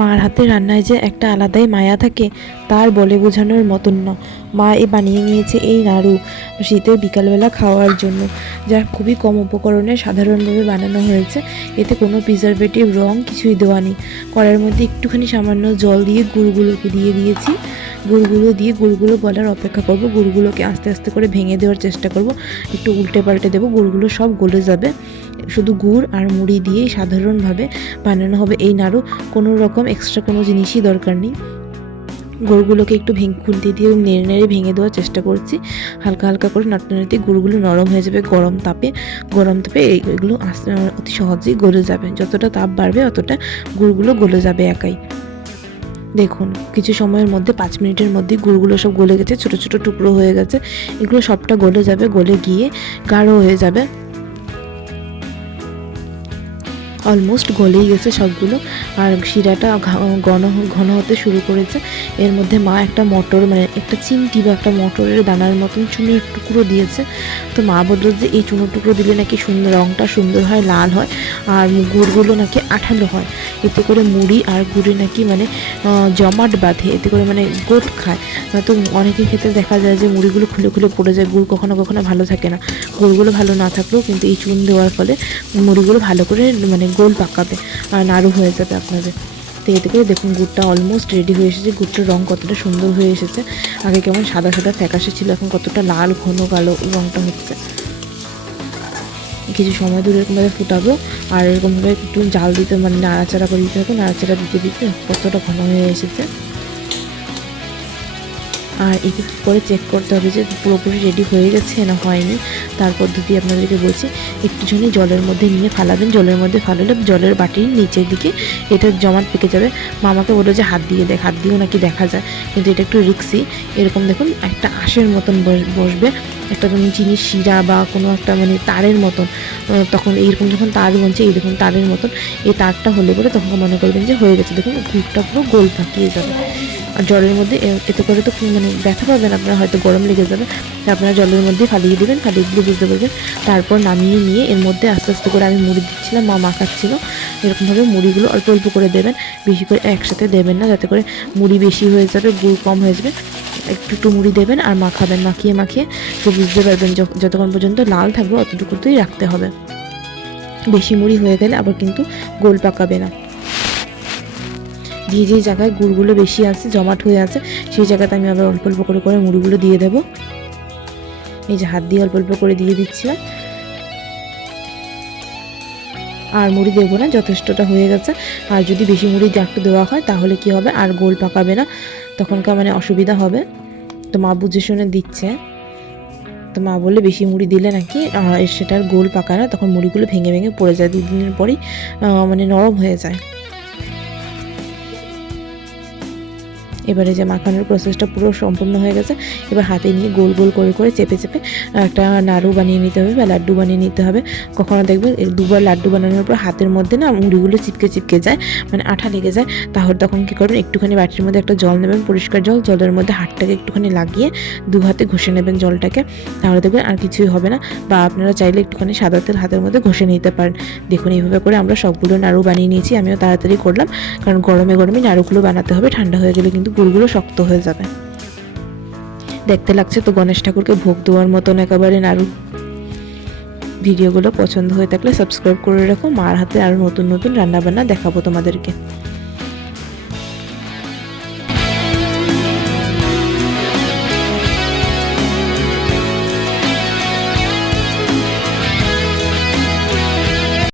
মার হাতে রান্নায় যে একটা আলাদাই মায়া থাকে তার বলে বোঝানোর মতন না। মা বানিয়ে নিয়েছে এই নাড়ু শীতের বিকালবেলা খাওয়ার জন্য, যা খুবই কম উপকরণে সাধারণভাবে বানানো হয়েছে। এতে কোনো প্রিজারভেটিভ রং কিছুই দেওয়া নেই। কড়াইয়ের মধ্যে একটুখানি সামান্য জল দিয়ে গুড়গুলোকে দিয়ে দিয়েছি। গুড়গুলো বলার অপেক্ষা করব। গুড়গুলোকে আস্তে আস্তে করে ভেঙে দেওয়ার চেষ্টা করব, একটু উল্টে পাল্টে দেবো, গুড়গুলো সব গলে যাবে। শুধু গুড় আর মুড়ি দিয়েই সাধারণভাবে বানানো হবে এই নাড়ু। কোনো রকম এক্সট্রা কোনো জিনিসই দরকার নেই। গুড়গুলোকে একটু খুন্তি দিয়ে নেড়ে নেড়ে ভেঙে দেওয়ার চেষ্টা করছি, হালকা হালকা করে নাড়তে নাড়তে গুড়গুলো নরম হয়ে যাবে। গরম তাপে এগুলো অতি সহজেই গলে যাবে। যতটা তাপ বাড়বে অতটা গুড়গুলো গলে যাবে একাই। দেখুন কিছু সময়ের মধ্যে 5 মিনিটের মধ্যে গুড়গুলো সব গলে গেছে, ছোট ছোট টুকরো হয়ে গেছে। এগুলো সবটা গলে যাবে, গলে গিয়ে গাঢ় হয়ে যাবে। অলমোস্ট গলেই গেছে সবগুলো, আর শিরাটা ঘন হতে শুরু করেছে। এর মধ্যে মা একটা মটর, মানে একটা চিমটি বা একটা মটরের দানার মতন চুনের টুকরো দিয়েছে। তো মা বললো যে এই চুনোর টুকরো দিলে নাকি রঙটা সুন্দর হয়, লাল হয়, আর গুড়গুলো নাকি আঠালো হয়। এতে করে মুড়ি আর গুড়ে নাকি মানে জমাট বাঁধে, এতে করে মানে গোট খায়। তো অনেকের ক্ষেত্রে দেখা যায় যে মুড়িগুলো খুলে খুলে পড়ে যায়, গুড় কখনো কখনো ভালো থাকে না। গুড়গুলো ভালো না থাকলেও কিন্তু এই চুন দেওয়ার ফলে মুড়িগুলো ভালো করে মানে গোল পাকাবে আর নাড়ু হয়ে যাবে আপনাদের। তো এতে করে দেখুন গুড়টা অলমোস্ট রেডি হয়ে এসেছে। গুড়টার রঙ কতটা সুন্দর হয়ে এসেছে, আগে কেমন সাদা সাদা ফ্যাকাশে ছিল, এখন কতটা লাল ঘন কালো রঙটা হচ্ছে। কিছু সময় ধরে এরকমভাবে ফুটাবো, আর এরকমভাবে একটু জাল দিতে মানে নাড়াচাড়া করে দিতে হবে। নাড়াচাড়া দিতে দিতে কতটা ঘন হয়ে এসেছে। আর একে কী করে চেক করতে হবে যে পুরোপুরি রেডি হয়ে গেছে না হয়নি, তার পদ্ধতি আপনাদেরকে বলছি। একটুখানি জলের মধ্যে নিয়ে ফালাবেন, জলের মধ্যে ফালালে জলের বাটির নিচের দিকে এটা জমাট পেকে যাবে। মামাকে বললো যে হাত দিয়ে দেখ, হাত দিয়েও নাকি দেখা যায়, কিন্তু এটা একটু রিক্সি। এরকম দেখুন একটা আঁশের মতন বসবে, একটা চিনির শিরা বা কোনো একটা মানে তারের মতন। তখন এইরকম যখন তার বলছে, এই দেখুন তারের মতন, এই তারটা হলে পরে তখন মনে করবেন যে হয়ে গেছে। দেখুন ঘুরটা পুরো গোল পাকিয়ে যাবে। আর জলের মধ্যে এতে করে তো মানে ব্যথা পাবেন আপনারা, হয়তো গরম লেগে যাবে। তো আপনারা জলের মধ্যে ফালিয়ে দেবেন, ফালিয়ে দিলে বুঝতে পারবেন। তারপর নামিয়ে নিয়ে এর মধ্যে আস্তে আস্তে করে আমি মুড়ি দিচ্ছিলাম, মা মাখাচ্ছিল। এরকমভাবে মুড়িগুলো অল্প অল্প করে দেবেন, বেশি করে একসাথে দেবেন না, যাতে করে মুড়ি বেশি হয়ে যাবে, গুড় কম হয়ে যাবে। একটু একটু মুড়ি দেবেন আর মাখাবেন, মাখিয়ে মাখিয়ে তো বুঝতে পারবেন যতক্ষণ পর্যন্ত লাল থাকবে অতটুকুতেই রাখতে হবে। বেশি মুড়ি হয়ে গেলে আবার কিন্তু গোল পাকাবে না। যে জায়গায় গুড়গুলো বেশি আছে, জমাট হয়ে আছে, সেই জায়গাতে আমি আবার অল্প অল্প করে করে মুড়িগুলো দিয়ে দেবো। এই যে হাত দিয়ে অল্প অল্প করে দিয়ে দিচ্ছিলাম, আর মুড়ি দেবো না, যথেষ্টটা হয়ে গেছে। আর যদি বেশি মুড়ি একটু দেওয়া হয় তাহলে কি হবে, আর গোল পাকাবে না, তখনকার মানে অসুবিধা হবে। তো মা বুঝে শুনে দিচ্ছে। তো মা বললে বেশি মুড়ি দিলে নাকি সেটার গোল পাকায় না, তখন মুড়িগুলো ভেঙে ভেঙে পড়ে যায়, 2 দিনের পরই মানে নরম হয়ে যায়। এবারে যে মাখানোর প্রসেসটা পুরো সম্পূর্ণ হয়ে গেছে। এবার হাতে নিয়ে গোল গোল করে করে চেপে চেপে একটা নাড়ু বানিয়ে নিতে হবে বা লাড্ডু বানিয়ে নিতে হবে। কখনো দেখবেন দুবার লাড্ডু বানানোর পর হাতের মধ্যে না মুড়িগুলো চিপকে যায়, মানে আঠা লেগে যায়। তাহলে তখন কী করবেন, একটুখানি বাটির মধ্যে একটা জল নেবেন, পরিষ্কার জল, জলের মধ্যে হাতটাকে একটুখানি লাগিয়ে 2 হাতে ঘষে নেবেন জলটাকে, তাহলে দেখবেন আর কিছুই হবে না। বা আপনারা চাইলে একটুখানি সাদা তেল হাতের মধ্যে ঘষে নিতে পারেন। দেখুন এইভাবে করে আমরা সবগুলো নাড়ু বানিয়ে নিয়েছি। আমিও তাড়াতাড়ি করলাম, কারণ গরমে গরমে নাড়ুগুলো বানাতে হবে, ঠান্ডা হয়ে গেলে কিন্তু গুড়গুলো শক্ত হয়ে যাবে। দেখতে লাগছে তো গণেশ ঠাকুরকে ভোগ দেওয়ার মতন একেবারে নাড়ু। ভিডিওগুলো পছন্দ হয়ে থাকলে সাবস্ক্রাইব করে রাখো। মার হাতে আরও নতুন নতুন রান্নাবান্না দেখাবো তোমাদেরকে।